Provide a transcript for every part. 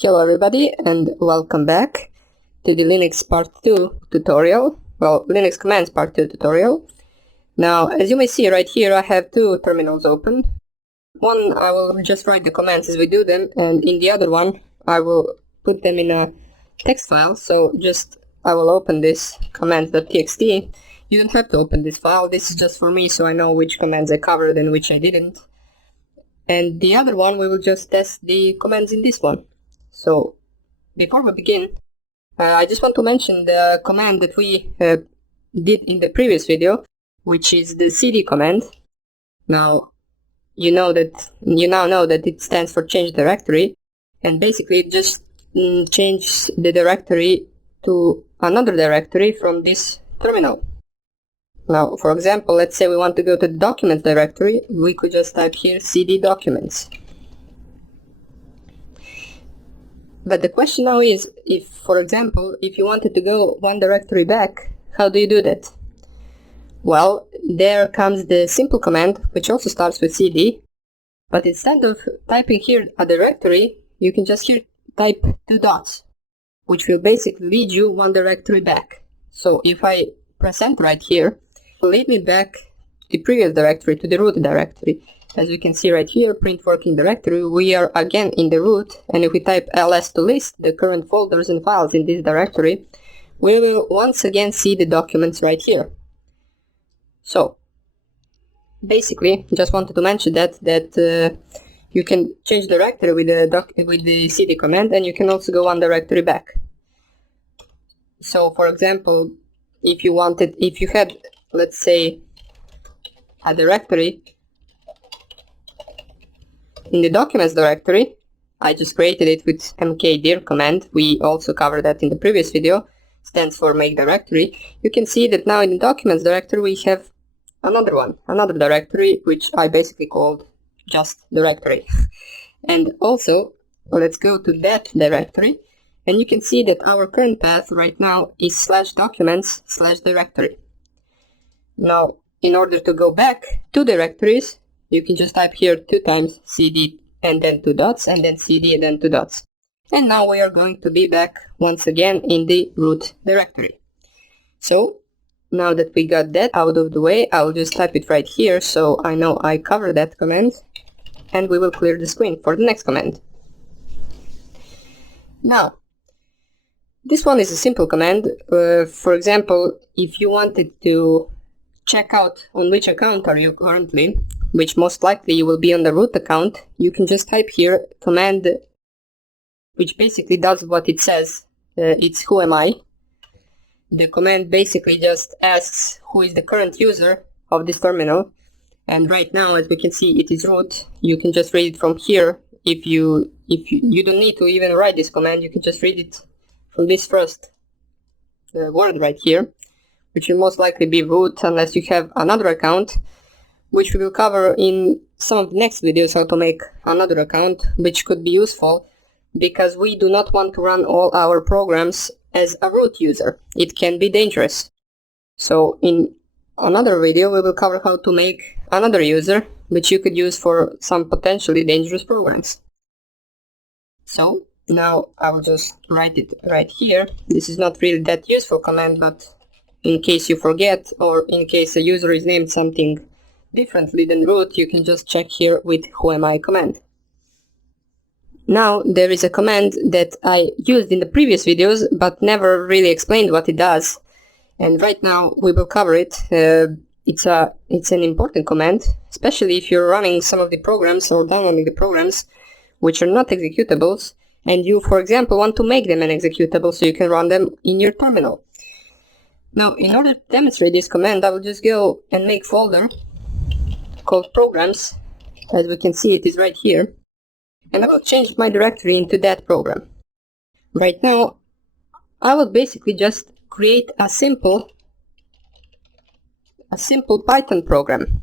Hello everybody and welcome back to the Linux Part 2 tutorial, Linux Commands Part 2 tutorial. Now, as you may see right here, I have two terminals open. One, I will just write the commands as we do them, and in the other one, I will put them in a text file. So I will open this commands.txt. You don't have to open this file, this is just for me so I know which commands I covered and which I didn't. And the other one, we will just test the commands in this one. So, before we begin, I just want to mention the command that we did in the previous video, which is the cd command. Now, you now know that it stands for change directory, and basically it just changes the directory to another directory from this terminal. Now, for example, let's say we want to go to the documents directory, we could just type here cd documents. But the question now is, for example, if you wanted to go one directory back, how do you do that? Well, there comes the simple command, which also starts with cd, but instead of typing here a directory, you can just here type two dots, which will basically lead you one directory back. So if I press enter right here, it will lead me back to the previous directory, to the root directory. As we can see right here, print working directory, we are again in the root, and if we type ls to list the current folders and files in this directory, we will once again see the documents right here. So, basically, just wanted to mention that you can change directory with the cd command, and you can also go one directory back. So, for example, if you had, let's say, a directory in the documents directory, I just created it with mkdir command. We also covered that in the previous video, stands for make directory. You can see that now in the documents directory we have another directory, which I basically called just directory. And also, let's go to that directory, and you can see that our current path right now is /documents/directory. Now, in order to go back to directories, you can just type here two times cd and then two dots, and then cd and then two dots. And now we are going to be back once again in the root directory. So, now that we got that out of the way, I'll just type it right here so I know I covered that command, and we will clear the screen for the next command. Now, this one is a simple command. For example, if you wanted to check out on which account are you currently, which most likely you will be on the root account, you can just type here command, which basically does what it says. It's who am I. The command basically just asks who is the current user of this terminal, and right now, as we can see, it is root. You can just read it from here. If you don't need to even write this command, you can just read it from this first word right here, which will most likely be root unless you have another account, which we will cover in some of the next videos, how to make another account, which could be useful because we do not want to run all our programs as a root user. It can be dangerous. So in another video we will cover how to make another user, which you could use for some potentially dangerous programs. So now I will just write it right here. This is not really that useful command, but in case you forget, or in case a user is named something differently than root, you can just check here with whoami command. Now there is a command that I used in the previous videos but never really explained what it does, and right now we will cover it. It's an important command, especially if you're running some of the programs or downloading the programs which are not executables, and you, for example, want to make them an executable so you can run them in your terminal. Now, in order to demonstrate this command, I will just go and make a folder called programs. As we can see, it is right here. And I will change my directory into that program. Right now, I will basically just create a simple Python program.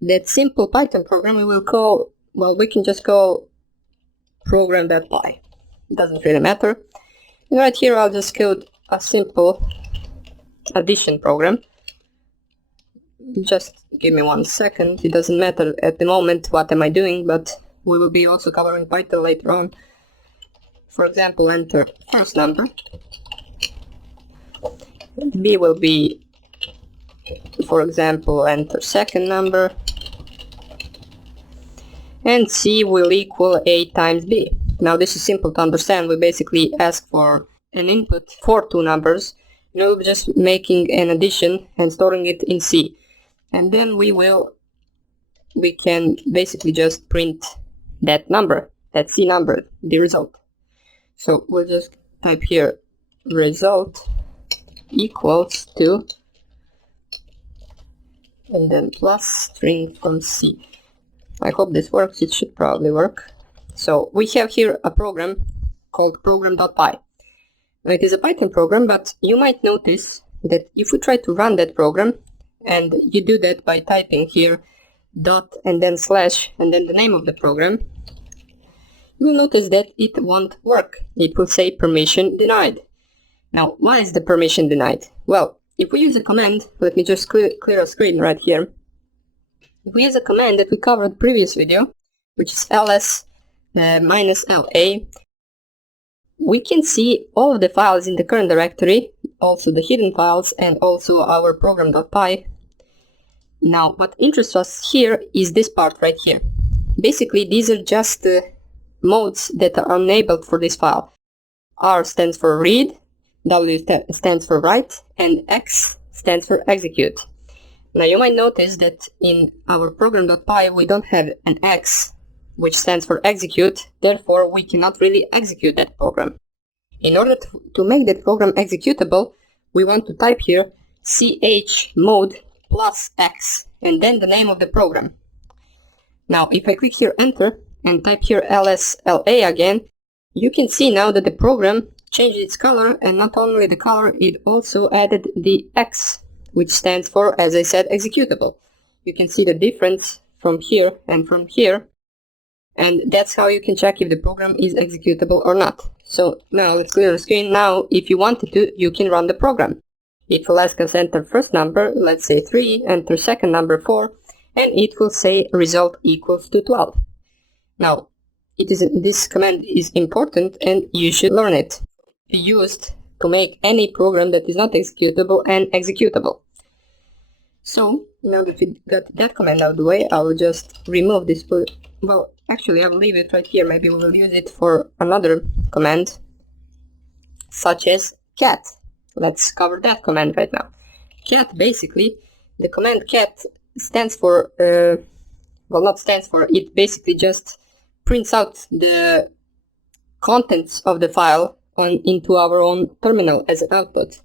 That simple Python program we can just call program.py. It doesn't really matter. And right here I'll just code a simple addition program. Just give me 1 second. It doesn't matter at the moment what am I doing, but we will be also covering Python later on. For example, enter first number. B will be, for example, enter second number. And C will equal A times B. Now this is simple to understand. We basically ask for an input for two numbers. We'll be just making an addition and storing it in C. And then we can basically just print that number, that C number, the result. So we'll just type here result equals to, and then plus string from C. I hope this works. It should probably work. So we have here a program called program.py. It is a Python program, but you might notice that if we try to run that program, and you do that by typing here dot and then slash and then the name of the program, you will notice that it won't work. It will say permission denied. Now, why is the permission denied? Well, if we use a command, let me just clear a screen right here. If we use a command that we covered in the previous video, which is ls -la, we can see all of the files in the current directory, also the hidden files, and also our program.py. Now, what interests us here is this part right here. Basically, these are just modes that are enabled for this file. R stands for read, W stands for write, and X stands for execute. Now, you might notice that in our program.py we don't have an X, which stands for execute, therefore we cannot really execute that program. In order to make that program executable, we want to type here chmod plus X and then the name of the program. Now, if I click here enter and type here ls/la again, you can see now that the program changed its color, and not only the color, it also added the X, which stands for, as I said, executable. You can see the difference from here and from here, and that's how you can check if the program is executable or not. So now let's clear the screen. Now, if you wanted to, you can run the program. It will ask us enter first number, let's say 3, enter second number 4, and it will say result equals to 12. Now, this command is important and you should learn it. Used to make any program that is not executable and executable. So, now that we got that command out of the way, I will just remove this. Well, actually I will leave it right here. Maybe we will use it for another command, such as cat. Let's cover that command right now. Cat, basically, the command cat stands for, well, not stands for, it basically just prints out the contents of the file into our own terminal as an output.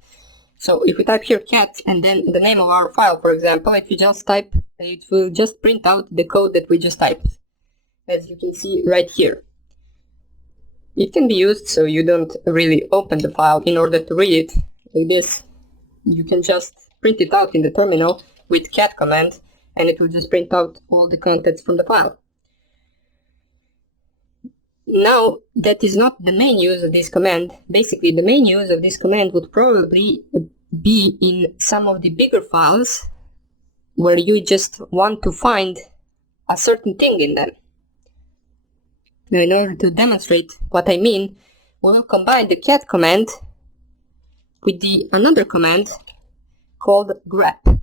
So if we type here cat and then the name of our file, for example, if you just type, it will just print out the code that we just typed, as you can see right here. It can be used so you don't really open the file in order to read it like this. You can just print it out in the terminal with cat command, and it will just print out all the contents from the file. Now, that is not the main use of this command. Basically, the main use of this command would probably be in some of the bigger files where you just want to find a certain thing in them. Now, in order to demonstrate what I mean, we will combine the cat command with another command called grep.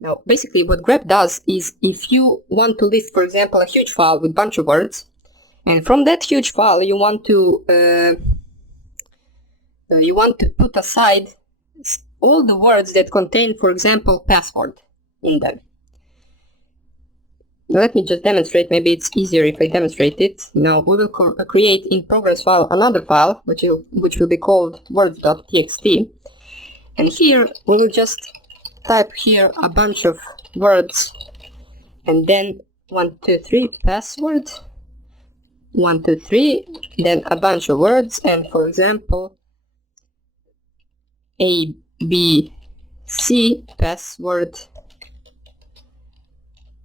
Now, basically what grep does is, if you want to list, for example, a huge file with a bunch of words, and from that huge file you want to put aside all the words that contain, for example, password in them. Let me just demonstrate. Maybe it's easier if I demonstrate it. Now we will create in progress file another file which will be called words.txt, and here we will just type here a bunch of words, and then 1, 2, 3 password, 1, 2, 3, then a bunch of words, and for example A, B, C, password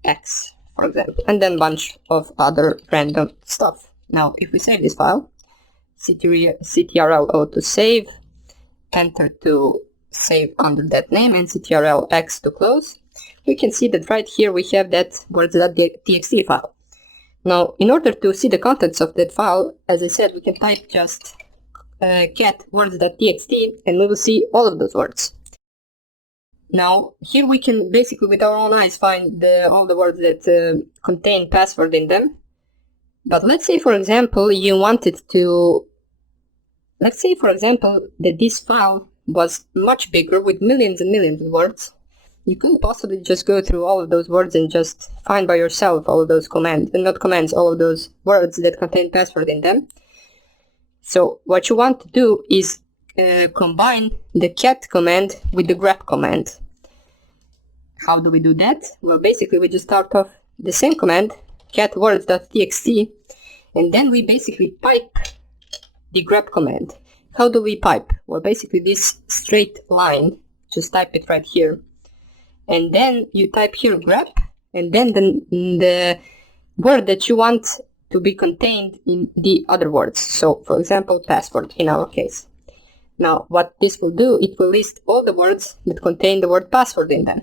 X, for example, and then a bunch of other random stuff. Now if we save this file, ctrl-O to save, enter to save under that name, and ctrl-X to close, we can see that right here we have that words.txt file. Now, in order to see the contents of that file, as I said, we can type just cat words.txt and we will see all of those words. Now, here we can basically with our own eyes find all the words that contain password in them. But let's say, for example, you wanted to... Let's say, for example, that this file was much bigger with millions and millions of words. You couldn't possibly just go through all of those words and just find by yourself all of those commands, and not commands, all of those words that contain password in them. So what you want to do is combine the cat command with the grep command. How do we do that? Well, basically we just start off the same command, cat words.txt, and then we basically pipe the grep command. How do we pipe? Well, basically this straight line, just type it right here. And then you type here grep, and then the word that you want to be contained in the other words. So, for example, password in our case. Now, what this will do, it will list all the words that contain the word password in them.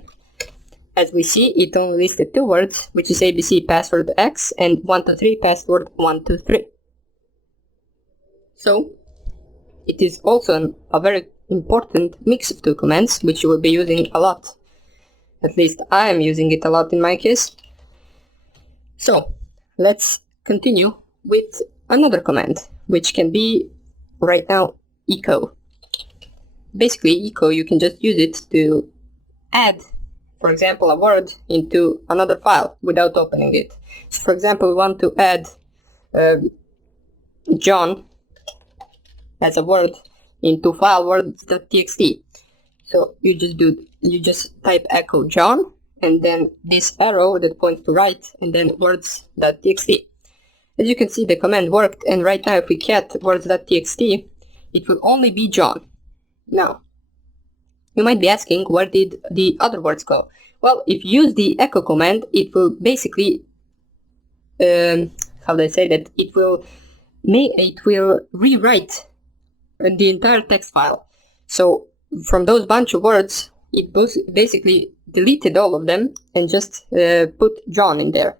As we see, it only listed 2 words, which is ABC password X and 123 password 123. So, it is also a very important mix of 2 commands, which you will be using a lot. At least I am using it a lot in my case. So, let's continue with another command, which can be, right now, echo. Basically, echo, you can just use it to add, for example, a word into another file without opening it. So, for example, we want to add John as a word into file words.txt. So you just type echo John, and then this arrow that points to right, and then words.txt. As you can see, the command worked, and right now if we cat words.txt, it will only be John. Now, you might be asking, where did the other words go? Well, if you use the echo command, it will basically, how do I say that? It will rewrite the entire text file. So from those bunch of words, it basically deleted all of them and just put John in there.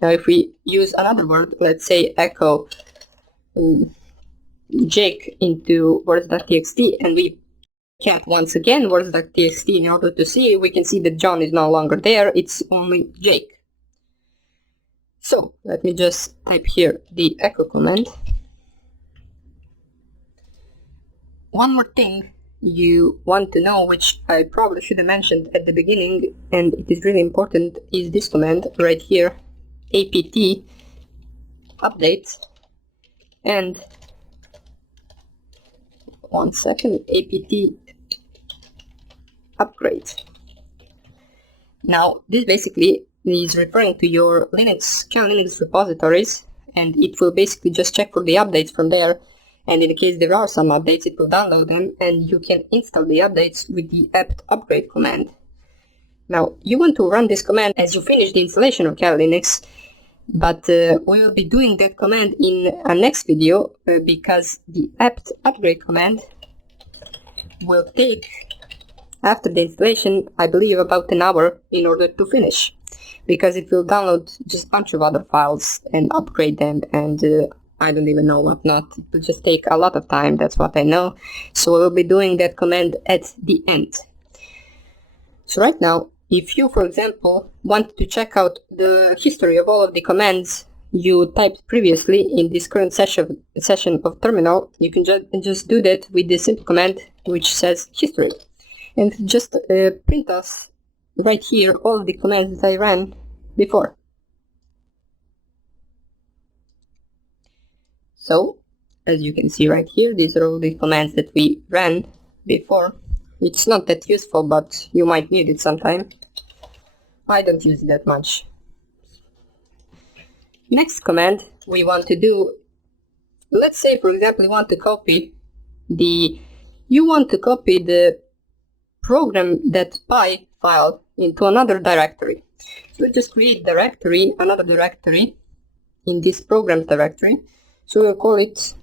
Now if we use another word, let's say echo Jake into words.txt, and we cat once again words.txt in order to see, we can see that John is no longer there, it's only Jake. So let me just type here the echo command. One more thing you want to know, which I probably should have mentioned at the beginning, and it is really important, is this command right here, apt update, and one second, apt upgrade. Now this basically is referring to your Kernel Linux repositories, and it will basically just check for the updates from there. And in the case there are some updates, it will download them, and you can install the updates with the apt upgrade command. Now, you want to run this command as you finish the installation of Kali Linux, but we will be doing that command in a next video because the apt upgrade command will take, after the installation, I believe about an hour in order to finish, because it will download just a bunch of other files and upgrade them, and I don't even know what not. It will just take a lot of time, that's what I know. So we'll be doing that command at the end. So right now, if you, for example, want to check out the history of all of the commands you typed previously in this current session of terminal, you can just do that with the simple command which says history. And just print us right here all of the commands that I ran before. So, as you can see right here, these are all the commands that we ran before. It's not that useful, but you might need it sometime. I don't use it that much. Next command we want to do, let's say for example you want to copy the program.py file into another directory. So we just create another directory in this program directory. So we'll call it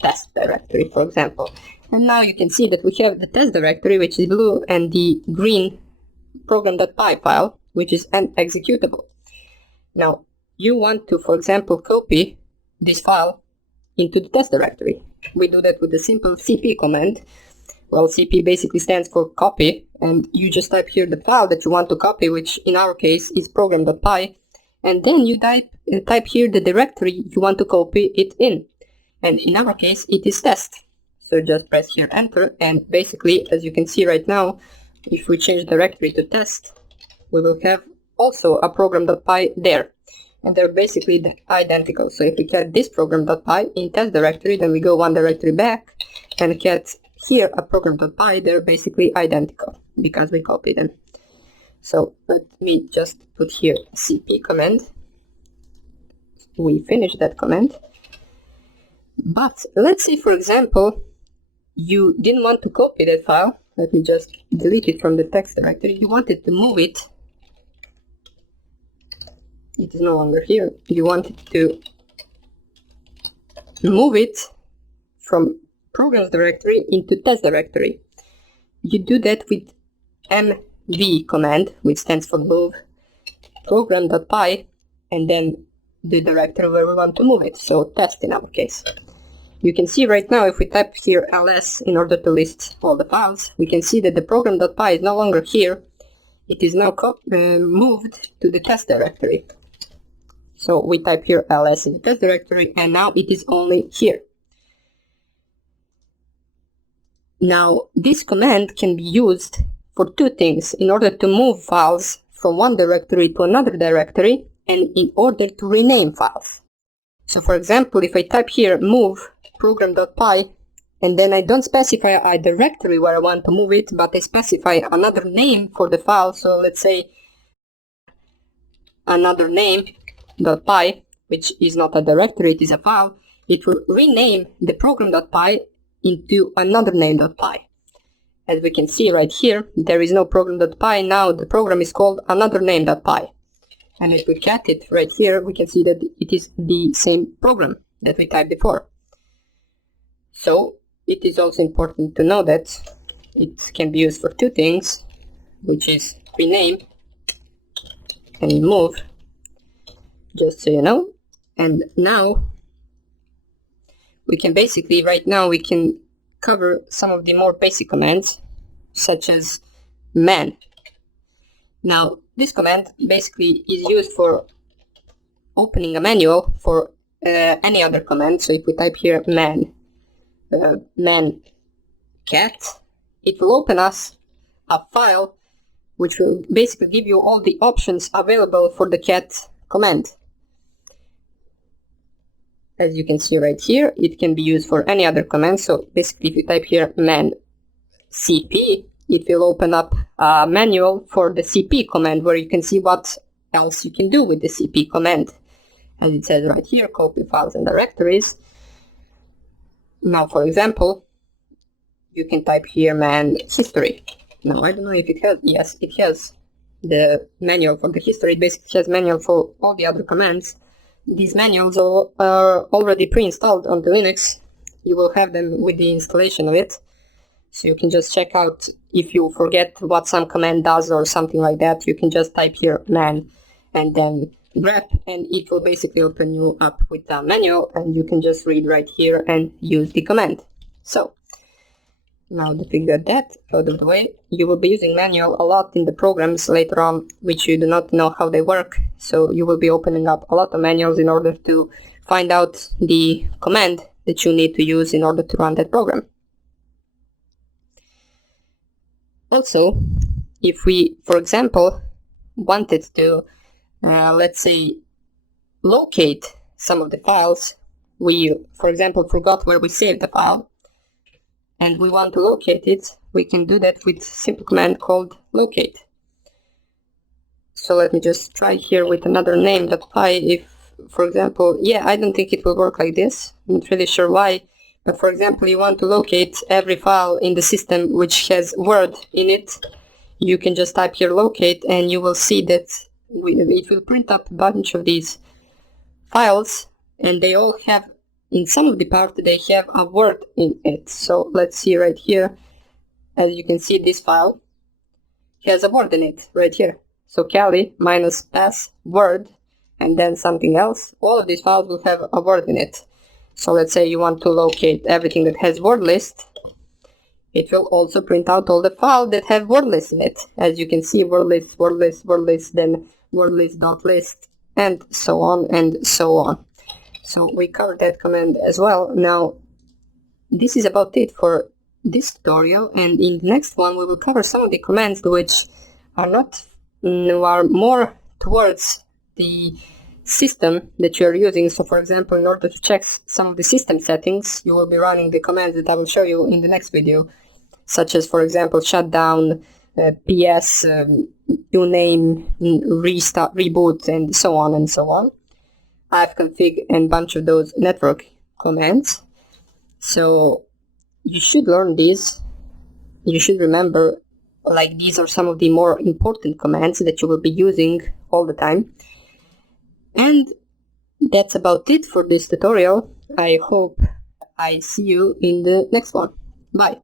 test directory, for example. And now you can see that we have the test directory, which is blue, and the green program.py file, which is an executable. Now, you want to, for example, copy this file into the test directory. We do that with a simple cp command. Well, cp basically stands for copy, and you just type here the file that you want to copy, which in our case is program.py, and then you type here the directory you want to copy it in, and in our case it is test. So just press here enter, and basically, as you can see right now, if we change directory to test, we will have also a program.py there, and they're basically identical. So if we get this program.py in test directory, then we go one directory back and get here a program.py, they're basically identical because we copied them. So let me just put here cp command. We finished that command. But let's say, for example, you didn't want to copy that file. Let me just delete it from the text directory. You wanted to move it. It is no longer here. You wanted to move it from programs directory into test directory. You do that with mv command, which stands for move program.py, and then the directory where we want to move it, so test in our case. You can see right now, if we type here ls in order to list all the files, we can see that the program.py is no longer here. It is now moved to the test directory. So we type here ls in the test directory, and now it is only here. Now, this command can be used for two things: in order to move files from one directory to another directory, and in order to rename files. So for example, if I type here move program.py, and then I don't specify a directory where I want to move it, but I specify another name for the file, so let's say another name.py, which is not a directory, it is a file, it will rename the program.py into another name.py. As we can see right here, there is no program.py, now the program is called another name.py. And if we cat it right here, we can see that it is the same program that we typed before. So it is also important to know that it can be used for two things, which is rename and move, just so you know. And now we can basically, right now we can cover some of the more basic commands, such as man. Now this command basically is used for opening a manual for any other command. So if we type here man cat, it will open us a file which will basically give you all the options available for the cat command. As you can see right here, it can be used for any other command. So basically, if you type here man cp, it will open up a manual for the cp command, where you can see what else you can do with the cp command. As it says right here, copy files and directories. Now, for example, you can type here man history. Now, I don't know if it has, yes, it has the manual for the history. It basically has manual for all the other commands. These manuals are already pre-installed onto Linux. You will have them with the installation of it. So you can just check out if you forget what some command does or something like that. You can just type here man and then grep, and it will basically open you up with a manual, and you can just read right here and use the command. So now that we got that out of the way, you will be using manual a lot in the programs later on, which you do not know how they work. So you will be opening up a lot of manuals in order to find out the command that you need to use in order to run that program. Also, if we, for example, wanted to, let's say, locate some of the files, we, for example, forgot where we saved the file, and we want to locate it, we can do that with a simple command called locate. So let me just try here with another name.py. If, for example, yeah, I don't think it will work like this. I'm not really sure why. But for example, you want to locate every file in the system which has Word in it, you can just type here locate, and you will see that it will print up a bunch of these files, and they all have, in some of the part, they have a word in it. So let's see right here. As you can see, this file has a word in it right here. So Kali minus s word and then something else, all of these files will have a word in it. So let's say you want to locate everything that has word list, it will also print out all the files that have word list in it. As you can see, word list, word list, word list, then word list.list, and so on and so on. So we covered that command as well. Now, this is about it for this tutorial, and in the next one we will cover some of the commands which are more towards the system that you are using. So for example, in order to check some of the system settings, you will be running the commands that I will show you in the next video, such as, for example, shutdown, ps, uname, restart, reboot, and so on and so on. ifconfig and a bunch of those network commands. So you should learn these. You should remember, like, these are some of the more important commands that you will be using all the time. And that's about it for this tutorial. I hope I see you in the next one. Bye.